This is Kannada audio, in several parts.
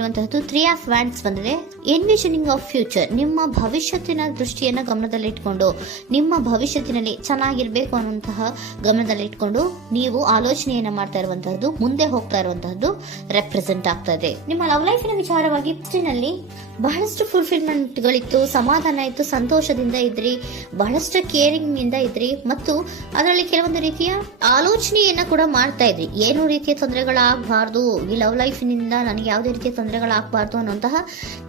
ಬಂದಿರುವಂತಹದ್ದು 3 ಆಫ್ ವ್ಯಾಂಡ್ಸ್ ಬಂದಿದೆ. ಎನ್ವಿಷನಿಂಗ್ ಆಫ್ ಫ್ಯೂಚರ್, ನಿಮ್ಮ ಭವಿಷ್ಯತ್ತಿನ ದೃಷ್ಟಿಯನ್ನ ಗಮನದಲ್ಲಿಟ್ಕೊಂಡು, ನಿಮ್ಮ ಭವಿಷ್ಯತ್ತಿನಲ್ಲಿ ಚೆನ್ನಾಗಿರ್ಬೇಕು ಅನ್ನುವಂತಹ ಗಮನದಲ್ಲಿಟ್ಕೊಂಡು ನೀವು ಆಲೋಚನೆಯನ್ನ ಮಾಡ್ತಾ ಇರುವಂತಹದ್ದು, ಮುಂದೆ ಹೋಗ್ತಾ ಇರುವಂತಹದ್ದು ರೆಪ್ರೆಸೆಂಟ್ ಆಗ್ತಾ ಇದೆ. ನಿಮ್ಮ ಲವ್ ಲೈಫಿನ ವಿಚಾರವಾಗಿ ನಲ್ಲಿ ಬಹಳಷ್ಟು ಫುಲ್ಫಿಲ್ಮೆಂಟ್ ಗಳಿತ್ತು, ಸಮಾಧಾನ ಇತ್ತು, ಸಂತೋಷದಿಂದ ಇದ್ರಿ, ಬಹಳಷ್ಟು ಕೇರಿಂಗ್ ಇಂದ ಇದ್ರಿ ಮತ್ತು ಅದರಲ್ಲಿ ಕೆಲವೊಂದು ರೀತಿಯ ಆಲೋಚನೆಯನ್ನ ಕೂಡ ಮಾಡ್ತಾ ಇದ್ರಿ. ಏನು ರೀತಿಯ ತೊಂದರೆಗಳಾಗಬಾರ್ದು, ಈ ಲವ್ ಲೈಫಿನಿಂದ ನನಗೆ ಯಾವುದೇ ರೀತಿಯ ತೊಂದರೆಗಳಾಗಬಾರ್ದು ಅನ್ನುವಂತಹ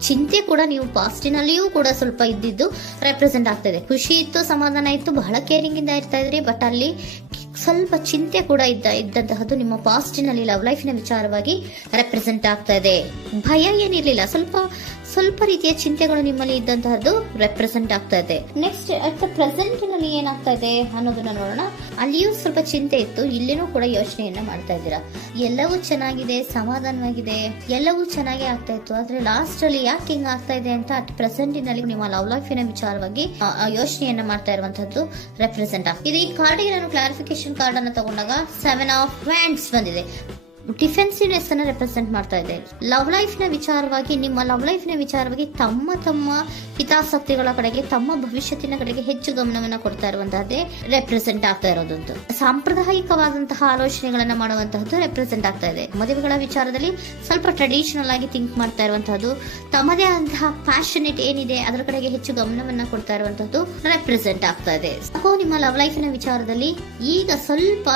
ಚಿಂತೆ ಕೂಡ ನೀವು ಪಾಸ್ಟಿನಲ್ಲಿಯೂ ಕೂಡ ಸ್ವಲ್ಪ ಇದ್ದಿದ್ದು ರೆಪ್ರೆಸೆಂಟ್ ಆಗ್ತಾ ಇದೆ. ಖುಷಿ ಇತ್ತು, ಸಮಾಧಾನ ಇತ್ತು, ಬಹಳ ಕೇರಿಂಗ್ ಇಂದ ಇರ್ತಾ ಇದ್ರಿ, ಬಟ್ ಅಲ್ಲಿ ಸ್ವಲ್ಪ ಚಿಂತೆ ಕೂಡ ಇದ್ದಂತಹದ್ದು ನಿಮ್ಮ ಪಾಸ್ಟಿನಲ್ಲಿ ಲವ್ ಲೈಫಿನ ವಿಚಾರವಾಗಿ ರೆಪ್ರೆಸೆಂಟ್ ಆಗ್ತಾ ಇದೆ. ಭಯ ಏನಿರ್ಲಿಲ್ಲ, ಸ್ವಲ್ಪ ರೀತಿಯ ಚಿಂತೆಗಳು ನಿಮ್ಮಲ್ಲಿ ಇದ್ದಂತಹದ್ದು ರೆಪ್ರೆಸೆಂಟ್ ಆಗ್ತಾ ಇದೆ. ನೆಕ್ಸ್ಟ್ ಅಟ್ ದ ಪ್ರೆಸೆಂಟ್ ನಲ್ಲಿ ಏನಾಗ್ತಾ ಇದೆ ಅನ್ನೋದನ್ನ ನೋಡೋಣ. ಅಲ್ಲಿಯೂ ಸ್ವಲ್ಪ ಚಿಂತೆ ಇತ್ತು, ಇಲ್ಲಿನೂ ಕೂಡ ಯೋಚನೆಯನ್ನ ಮಾಡ್ತಾ ಇದ್ದೀರಾ. ಎಲ್ಲವೂ ಚೆನ್ನಾಗಿದೆ, ಸಮಾಧಾನವಾಗಿದೆ, ಎಲ್ಲವೂ ಚೆನ್ನಾಗಿ ಆಗ್ತಾ ಇತ್ತು, ಆದ್ರೆ ಲಾಸ್ಟ್ ಅಲ್ಲಿ ಯಾಕೆ ಹಿಂಗ್ ಆಗ್ತಾ ಇದೆ ಅಂತ ಅಟ್ ಪ್ರೆಸೆಂಟ್ ನಲ್ಲಿ ನಿಮ್ಮ ಲವ್ ಲೈಫಿನ ವಿಚಾರವಾಗಿ ಯೋಚನೆಯನ್ನ ಮಾಡ್ತಾ ಇರುವಂತದ್ದು ರೆಪ್ರೆಸೆಂಟ್ ಆಗ್ತದೆ. ಈ ಕಾರ್ಡಿಗೆ ನಾನು ಕ್ಲಾರಿಫಿಕೇಶನ್ ಕಾರ್ಡ್ ಅನ್ನು ತಗೊಂಡಾಗ 7 ಆಫ್ ವ್ಯಾಂಡ್ಸ್ ಬಂದಿದೆ. ಡಿಫೆನ್ಸಿವ್ನೆಸ್ ಅನ್ನ ರೆಪ್ರೆಸೆಂಟ್ ಮಾಡ್ತಾ ಇದೆ. ಲವ್ ಲೈಫ್ ನ ವಿಚಾರವಾಗಿ, ನಿಮ್ಮ ಲವ್ ಲೈಫ್ ನ ವಿಚಾರವಾಗಿ ತಮ್ಮ ಹಿತಾಸಕ್ತಿಗಳ ಕಡೆಗೆ, ತಮ್ಮ ಭವಿಷ್ಯತ್ತಿನ ಕಡೆಗೆ ಹೆಚ್ಚು ಗಮನವನ್ನ ಕೊಡ್ತಾ ಇರುವಂತಹದ್ದೇ ರೆಪ್ರೆಸೆಂಟ್ ಆಗ್ತಾ ಇರೋದಂತ. ಸಾಂಪ್ರದಾಯಿಕವಾದಂತಹ ಆಲೋಚನೆಗಳನ್ನ ಮಾಡುವಂತಹದ್ದು ರೆಪ್ರೆಸೆಂಟ್ ಆಗ್ತಾ ಇದೆ. ಮದುವೆಗಳ ವಿಚಾರದಲ್ಲಿ ಸ್ವಲ್ಪ ಟ್ರೆಡಿಷನಲ್ ಆಗಿ ಥಿಂಕ್ ಮಾಡ್ತಾ ಇರುವಂತಹದ್ದು, ತಮ್ಮದೇ ಆದಂತಹ ಪ್ಯಾಷನೇಟ್ ಏನಿದೆ ಅದರ ಕಡೆಗೆ ಹೆಚ್ಚು ಗಮನವನ್ನ ಕೊಡ್ತಾ ಇರುವಂತಹದ್ದು ರೆಪ್ರೆಸೆಂಟ್ ಆಗ್ತಾ ಇದೆ. ನಿಮ್ಮ ಲವ್ ಲೈಫಿನ ವಿಚಾರದಲ್ಲಿ ಈಗ ಸ್ವಲ್ಪ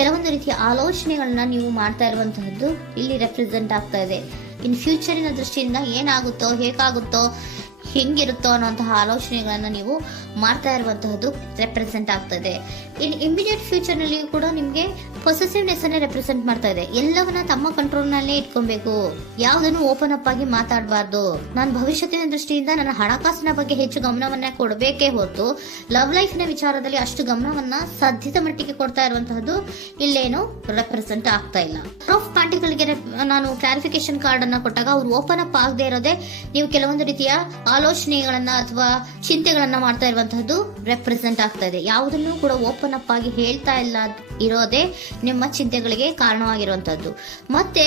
ಕೆಲವೊಂದು ರೀತಿಯ ಆಲೋಚನೆಗಳನ್ನ ನೀವು ಮಾಡ್ತಾ ಇರುವಂತಹದ್ದು ಇಲ್ಲಿ ರೆಪ್ರೆಸೆಂಟ್ ಆಗ್ತಾ ಇದೆ. ಇನ್ ಫ್ಯೂಚರಿನ ದೃಷ್ಟಿಯಿಂದ ಏನಾಗುತ್ತೋ, ಹೇಗಾಗುತ್ತೋ, ಹೆಂಗಿರುತ್ತೋ ಅನ್ನುವಂತಹ ಆಲೋಚನೆಗಳನ್ನ ನೀವು ಮಾಡ್ತಾ ಇರುವಂತಹದ್ದು ರೆಪ್ರೆಸೆಂಟ್ ಆಗ್ತಾ ಇದೆ. ಇನ್ ಇಮಿಡಿಯೇಟ್ ಫ್ಯೂಚರ್ ನಲ್ಲಿ ಕೂಡ ನಿಮ್ಗೆ ಪೊಸೆಸಿವ್ನೆಸ್ ಅನ್ನ ರೆಪ್ರೆಸೆಂಟ್ ಮಾಡ್ತಾ ಇದೆ. ಎಲ್ಲವನ್ನ ತಮ್ಮ ಕಂಟ್ರೋಲ್ ನಲ್ಲೇ ಇಟ್ಕೊಬೇಕು, ಯಾವುದನ್ನು ಓಪನ್ ಅಪ್ ಆಗಿ ಮಾತಾಡಬಾರ್ದು. ನಾನು ಭವಿಷ್ಯತ್ತಿನ ದೃಷ್ಟಿಯಿಂದ ನನ್ನ ಹಣಕಾಸಿನ ಬಗ್ಗೆ ಹೆಚ್ಚು ಗಮನವನ್ನ ಕೊಡಬೇಕೇ ಹೊರತು ಲವ್ ಲೈಫ್ ನ ವಿಚಾರದಲ್ಲಿ ಅಷ್ಟು ಗಮನವನ್ನ ಸಾಧ್ಯದ ಮಟ್ಟಿಗೆ ಕೊಡ್ತಾ ಇರುವಂತಹದ್ದು ಇಲ್ಲೇನು ರೆಪ್ರೆಸೆಂಟ್ ಆಗ್ತಾ ಇಲ್ಲ. ಆಫ್ ಪಾರ್ಟಿಗಳಿಗೆ ನಾನು ಕ್ಲಾರಿಫಿಕೇಶನ್ ಕಾರ್ಡ್ ಅನ್ನ ಕೊಟ್ಟಾಗ ಅವ್ರು ಓಪನ್ ಅಪ್ ಆಗದೆ ಇರೋದೇ ನೀವು ಕೆಲವೊಂದು ರೀತಿಯ ಆಲೋಚನೆಗಳನ್ನ ಅಥವಾ ಚಿಂತೆಗಳನ್ನ ಮಾಡ್ತಾ ಇರುವಂತಹದ್ದು ರೆಪ್ರೆಸೆಂಟ್ ಆಗ್ತಾ ಇದೆ. ಯಾವುದನ್ನು ಕೂಡ ಓಪನ್ ಅಪ್ ಆಗಿ ಹೇಳ್ತಾ ಇಲ್ಲ ಇರೋದೇ ನಿಮ್ಮ ಚಿಂತೆಗಳಿಗೆ ಕಾರಣವಾಗಿರುವಂತಹದ್ದು. ಮತ್ತೆ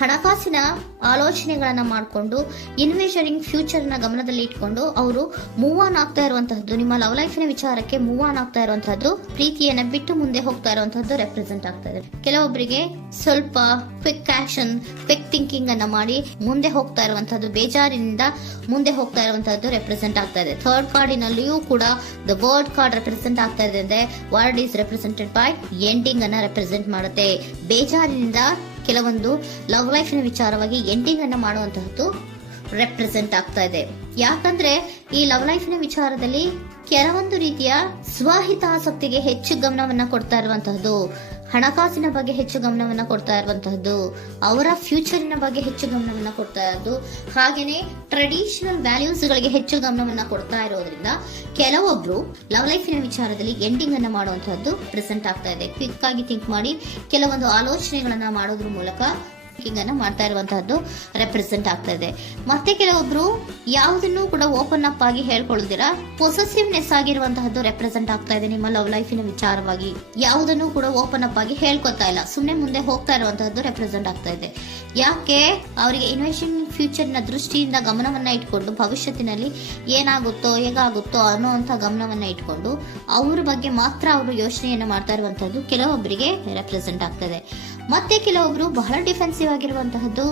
ಹಣಕಾಸಿನ ಆಲೋಚನೆಗಳನ್ನ ಮಾಡಿಕೊಂಡು ಇನ್ವೆಸ್ಟರಿಂಗ್ ಫ್ಯೂಚರ್ ನ ಗಮನದಲ್ಲಿ ಇಟ್ಕೊಂಡು ಅವರು ಮೂವ್ ಆನ್ ಆಗ್ತಾ ಇರುವಂತಹದ್ದು, ನಿಮ್ಮ ಲವ್ ಲೈಫಿನ ವಿಚಾರಕ್ಕೆ ಮೂವ್ ಆನ್ ಆಗ್ತಾ ಇರುವಂತಹದ್ದು, ಪ್ರೀತಿಯನ್ನ ಬಿಟ್ಟು ಮುಂದೆ ಹೋಗ್ತಾ ಇರುವಂತಹದ್ದು ರೆಪ್ರೆಸೆಂಟ್ ಆಗ್ತಾ ಇದೆ. ಕೆಲವೊಬ್ಬರಿಗೆ ಸ್ವಲ್ಪ ಕ್ವಿಕ್ ಆಕ್ಷನ್, ಕ್ವಿಕ್ ಥಿಂಕಿಂಗ್ ಅನ್ನ ಮಾಡಿ ಮುಂದೆ ಹೋಗ್ತಾ ಇರುವಂತಹದ್ದು, ಬೇಜಾರಿನಿಂದ ಮುಂದೆ ಹೋಗ್ತಾ ಇರುವಂತಹದ್ದು ರೆಪ್ರೆಸೆಂಟ್ ಆಗ್ತಾ ಇದೆ. ಥರ್ಡ್ ಕಾರ್ಡಿನಲ್ಲಿಯೂ ಕೂಡ ದ ವರ್ಡ್ ಕಾರ್ಡ್ ರೆಪ್ರೆಸೆಂಟ್ ಆಗ್ತಾ ಇದೆ. ಅಂದ್ರೆ word is represented by ending ಅನ್ನ ರೆಪ್ರೆಸೆಂಟ್ ಮಾಡುತ್ತೆ. ಬೇಜಾರಿನಿಂದ ಕೆಲವೊಂದು ಲವ್ ಲೈಫಿನ ವಿಚಾರವಾಗಿ ಎಂಡಿಂಗ್ ಅನ್ನ ಮಾಡುವಂತಹದ್ದು ರೆಪ್ರೆಸೆಂಟ್ ಆಗ್ತಾ ಇದೆ. ಯಾಕಂದ್ರೆ ಈ ಲವ್ ಲೈಫಿನ ವಿಚಾರದಲ್ಲಿ ಕೆಲವೊಂದು ರೀತಿಯ ಸ್ವಹಿತಾಸಕ್ತಿಗೆ ಹೆಚ್ಚು ಗಮನವನ್ನ ಕೊಡ್ತಾ ಇರುವಂತಹದ್ದು, ಹಣಕಾಸಿನ ಬಗ್ಗೆ ಹೆಚ್ಚು ಗಮನವನ್ನ ಕೊಡ್ತಾ ಇರುವಂತಹದ್ದು, ಅವರ ಫ್ಯೂಚರಿನ ಬಗ್ಗೆ ಹೆಚ್ಚು ಗಮನವನ್ನ ಕೊಡ್ತಾ ಇರೋದು, ಹಾಗೇನೆ ಟ್ರೆಡಿಷನಲ್ ವ್ಯಾಲ್ಯೂಸ್ ಗಳಿಗೆ ಹೆಚ್ಚು ಗಮನವನ್ನ ಕೊಡ್ತಾ ಇರೋದ್ರಿಂದ ಕೆಲವೊಬ್ರು ಲವ್ ಲೈಫಿನ ವಿಚಾರದಲ್ಲಿ ಎಂಡಿಂಗ್ ಅನ್ನ ಮಾಡುವಂತಹದ್ದು ಪ್ರೆಸೆಂಟ್ ಆಗ್ತಾ ಇದೆ. ಕ್ವಿಕ್ ಆಗಿ ಥಿಂಕ್ ಮಾಡಿ ಕೆಲವೊಂದು ಆಲೋಚನೆಗಳನ್ನ ಮಾಡೋದ್ರ ಮೂಲಕ ಅನ್ನ ಮಾಡ್ತಾ ಇರುವಂತಹದ್ದು ರೆಪ್ರೆಸೆಂಟ್ ಆಗ್ತಾ ಇದೆ. ಮತ್ತೆ ಕೆಲವೊಬ್ರು ಯಾವುದನ್ನು ಕೂಡ ಓಪನ್ ಅಪ್ ಆಗಿ ಹೇಳ್ಕೊಳ್ಳದಿರಾ ಪೊಸೆಸಿವ್ನೆಸ್ ಆಗಿರುವಂತಹದ್ದು ರೆಪ್ರೆಸೆಂಟ್ ಆಗ್ತಾ ಇದೆ. ನಿಮ್ಮ ಲವ್ ಲೈಫಿನ ವಿಚಾರವಾಗಿ ಯಾವುದನ್ನು ಕೂಡ ಓಪನ್ ಅಪ್ ಆಗಿ ಹೇಳ್ಕೊತಾ ಇಲ್ಲ, ಸುಮ್ಮನೆ ಮುಂದೆ ಹೋಗ್ತಾ ಇರುವಂತಹದ್ದು ರೆಪ್ರೆಸೆಂಟ್ ಆಗ್ತಾ ಇದೆ. ಯಾಕೆ ಅವರಿಗೆ ಇನ್ವೆಸ್ಟಿಂಗ್ ಫ್ಯೂಚರ್ ನ ದೃಷ್ಟಿಯಿಂದ ಗಮನವನ್ನ ಇಟ್ಕೊಂಡು ಭವಿಷ್ಯತ್ತಿನಲ್ಲಿ ಏನಾಗುತ್ತೋ, ಹೇಗಾಗುತ್ತೋ ಅನ್ನುವಂತ ಗಮನವನ್ನ ಇಟ್ಕೊಂಡು ಅವ್ರ ಬಗ್ಗೆ ಮಾತ್ರ ಅವರು ಯೋಚನೆಯನ್ನ ಮಾಡ್ತಾ ಇರುವಂತಹದ್ದು ಕೆಲವೊಬ್ಬರಿಗೆ ರೆಪ್ರೆಸೆಂಟ್ ಆಗ್ತದೆ. ಮತ್ತೆ ಕೆಲವೊಬ್ರು ಬಹಳ ಡಿಫೆನ್ಸಿವ್ ಆಗಿರುವಂತಹದ್ದು,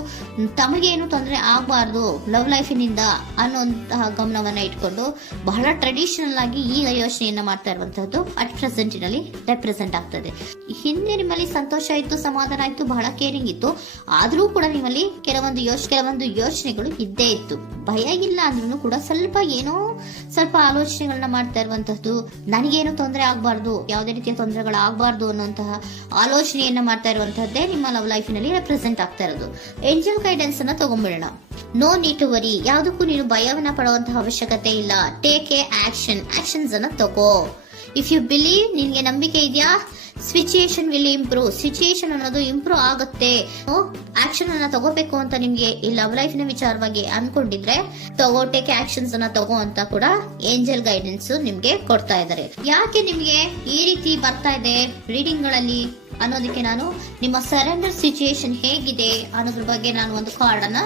ತಮಗೇನು ತೊಂದರೆ ಆಗಬಾರ್ದು ಲವ್ ಲೈಫಿನಿಂದ ಅನ್ನುವಂತಹ ಗಮನವನ್ನ ಇಟ್ಕೊಂಡು ಬಹಳ ಟ್ರೆಡಿಷನಲ್ ಆಗಿ ಈಗ ಯೋಚನೆಯನ್ನ ಮಾಡ್ತಾ ಇರುವಂತಹದ್ದು ಅಟ್ ಪ್ರೆಸೆಂಟಿನಲ್ಲಿ ರೆಪ್ರೆಸೆಂಟ್ ಆಗ್ತದೆ. ಹಿಂದೆ ನಿಮ್ಮಲ್ಲಿ ಸಂತೋಷ ಇತ್ತು, ಸಮಾಧಾನ ಇತ್ತು, ಬಹಳ ಕೇರಿಂಗ್ ಇತ್ತು, ಆದ್ರೂ ಕೂಡ ನಿಮ್ಮಲ್ಲಿ ಕೆಲವೊಂದು ಯೋಚನೆಗಳು ಇದ್ದೇ ಇತ್ತು. ಭಯ ಇಲ್ಲ ಅಂದ್ರೂ ಕೂಡ ಸ್ವಲ್ಪ ಆಲೋಚನೆಗಳನ್ನ ಮಾಡ್ತಾ ಇರುವಂತಹದ್ದು, ನನಗೇನು ತೊಂದರೆ ಆಗಬಾರ್ದು, ಯಾವುದೇ ರೀತಿಯ ತೊಂದರೆಗಳಾಗಬಾರ್ದು ಅನ್ನುವಂತಹ ಆಲೋಚನೆಯನ್ನ ಮಾಡ್ತಾ ಇರುವಂತಹದ್ದೇ ನಿಮ್ಮ ಲವ್ ಲೈಫಿನಲ್ಲಿ ರೆಪ್ರೆಸೆಂಟ್ ಆಗ್ತಾ ಇರೋದು. ಏಂಜಲ್ ಗೈಡೆನ್ಸ್ ಅನ್ನ ತಗೊಂಡ್ಬಿಡೋಣ. ನೋ ನೀಡ್ ಟು ವರಿ, ಯಾವುದಕ್ಕೂ ನೀನು ಭಯವನ್ನ ಪಡುವಂತಹ ಅವಶ್ಯಕತೆ ಇಲ್ಲ. ಟೇಕ್ ಎ ಆಕ್ಷನ್ಸ್ ಅನ್ನ ತಗೋ. ಇಫ್ ಯು ಬಿಲೀವ್, ನಿನ್ಗೆ ನಂಬಿಕೆ ಇದೆಯಾ, ಸಿಚುಯೇಷನ್ ವಿಲ್ ಇಂಪ್ರೂವ್, ಸಿಚುಯೇಷನ್ ಅನ್ನೋದು ಇಂಪ್ರೂವ್ ಆಗುತ್ತೆ. ಆಕ್ಷನ್ ಅನ್ನ ತಗೋಬೇಕು ಅಂತ ನಿಮ್ಗೆ ಈ ಲವ್ ಲೈಫ್ ನ ವಿಚಾರವಾಗಿ ಅನ್ಕೊಂಡಿದ್ರೆ ಟೇಕ್ ಆಕ್ಷನ್ಸ್ ಅನ್ನ ತಗೋ ಅಂತ ಕೂಡ ಏಂಜಲ್ ಗೈಡೆನ್ಸ್ ನಿಮ್ಗೆ ಕೊಡ್ತಾ ಇದ್ದಾರೆ. ಯಾಕೆ ನಿಮ್ಗೆ ಈ ರೀತಿ ಬರ್ತಾ ಇದೆ ರೀಡಿಂಗ್ ಗಳಲ್ಲಿ ಅನ್ನೋದಕ್ಕೆ ನಾನು ನಿಮ್ಮ ಸರೆಂಡರ್ ಸಿಚುಯೇಷನ್ ಹೇಗಿದೆ ಅನ್ನೋದ್ರ ಬಗ್ಗೆ ನಾನು ಒಂದು ಕಾರ್ಡ್ ಅನ್ನ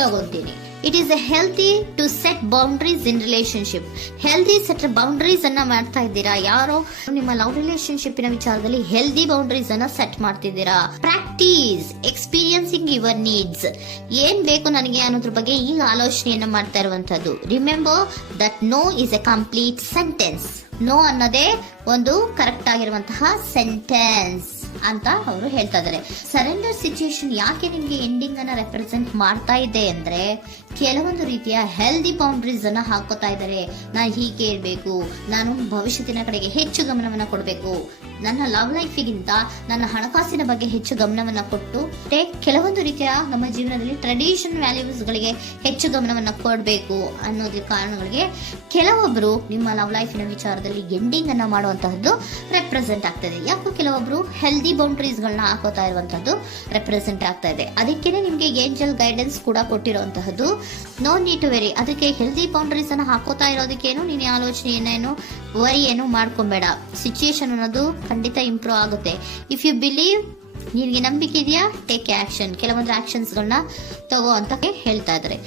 ತಗೊಂತೀನಿ. It is a healthy to set boundaries in relationship. Healthy set boundaries ಅನ್ನ ಮಾಡ್ತಾ ಇದ್ದೀರಾ? ಯಾರೋ ನಿಮ್ಮ ಲವ್ ರಿಲೇಶನ್ಶಿಪ್ ವಿಚಾರದಲ್ಲಿ ಹೆಲ್ದಿ ಬೌಂಡ್ರೀಸ್ ಅನ್ನ ಸೆಟ್ ಮಾಡ್ತಿದ್ದೀರಾ? Practice experiencing your needs. ಏನ್ ಬೇಕು ನನಗೆ ಅನ್ನೋದ್ರ ಬಗ್ಗೆ ಈಗ ಆಲೋಚನೆಯನ್ನ ಮಾಡ್ತಾ ಇರುವಂತದ್ದು. Remember that no is a complete sentence. No ಅನ್ನೋದೇ ಒಂದು ಕರೆಕ್ಟ್ ಆಗಿರುವಂತಹ ಸೆಂಟೆನ್ಸ್ ಅಂತ ಅವರು ಹೇಳ್ತಾ ಇದ್ದಾರೆ. ಸರೆಂಡರ್ ಸಿಚುಯೇಷನ್ ಯಾಕೆ ನಿಮ್ಗೆ ಎಂಡಿಂಗ್ ಅನ್ನ ರೆಪ್ರೆಸೆಂಟ್ ಮಾಡ್ತಾ ಇದೆ ಅಂದ್ರೆ, ಕೆಲವೊಂದು ರೀತಿಯ ಹೆಲ್ದಿ ಬೌಂಡ್ರೀಸ್ ಅನ್ನ ಹಾಕೋತಾ ಇದ್ದಾರೆ. ನಾನು ಹೀಗೆ ಇರಬೇಕು, ನಾನು ಭವಿಷ್ಯತ್ತಿನ ಕಡೆಗೆ ಹೆಚ್ಚು ಗಮನವನ್ನ ಕೊಡಬೇಕು, ನನ್ನ ಲವ್ ಲೈಫಿಗಿಂತ ನನ್ನ ಹಣಕಾಸಿನ ಬಗ್ಗೆ ಹೆಚ್ಚು ಗಮನವನ್ನ ಕೊಟ್ಟು ಕೆಲವೊಂದು ರೀತಿಯ ನಮ್ಮ ಜೀವನದಲ್ಲಿ ಟ್ರೆಡಿಷನ್ ವ್ಯಾಲ್ಯೂಸ್ ಗಳಿಗೆ ಹೆಚ್ಚು ಗಮನವನ್ನ ಕೊಡಬೇಕು ಅನ್ನೋದ್ರ ಕಾರಣಗಳಿಗೆ ಕೆಲವೊಬ್ರು ನಿಮ್ಮ ಲವ್ ಲೈಫಿನ ವಿಚಾರದಲ್ಲಿ ಎಂಡಿಂಗ್ ಅನ್ನ ಮಾಡುವಂತಹದ್ದು ರೆಪ್ರೆಸೆಂಟ್ ಆಗ್ತದೆ. ಯಾಕೋ ಕೆಲವೊಬ್ರು ಹೆಲ್ದಿ ಬೌಂಡ್ರೀಸ್ ಗಳನ್ನ ಹಾಕೋತಾ ಇರುವಂತಹದ್ದು ರೆಪ್ರೆಸೆಂಟ್ ಆಗ್ತಾ ಇದೆ. ಅದಕ್ಕೇನೆ ನಿಮ್ಗೆ ಏಂಜಲ್ ಗೈಡೆನ್ಸ್ ಕೂಡ ಕೊಟ್ಟಿರುವಂತಹದ್ದು. No need to worry. ಅದಕ್ಕೆ ಹೆಲ್ದಿ ಬೌಂಡ್ರೀಸ್ ಅನ್ನ ಹಾಕೋತಾ ಇರೋದಕ್ಕೇನು ನೀನು ಆಲೋಚನೆಯನ್ನೇನು ವರಿ ಏನು ಮಾಡ್ಕೊಂಬೇಡ. ಸಿಚುಯೇಷನ್ ಅನ್ನೋದು ಖಂಡಿತ ಇಂಪ್ರೂವ್ ಆಗುತ್ತೆ. ಇಫ್ ಯು ಬಿಲೀವ್, ನಿನಗೆ ನಂಬಿಕೆ ಇದೆಯಾ, ಟೇಕ್ ಆಕ್ಷನ್. ಕೆಲವೊಂದು ಆಕ್ಷನ್ಸ್ ಗಳನ್ನ ತಗೋ ಅಂತ ಹೇಳ್ತಾ ಇದ್ದಾರೆ.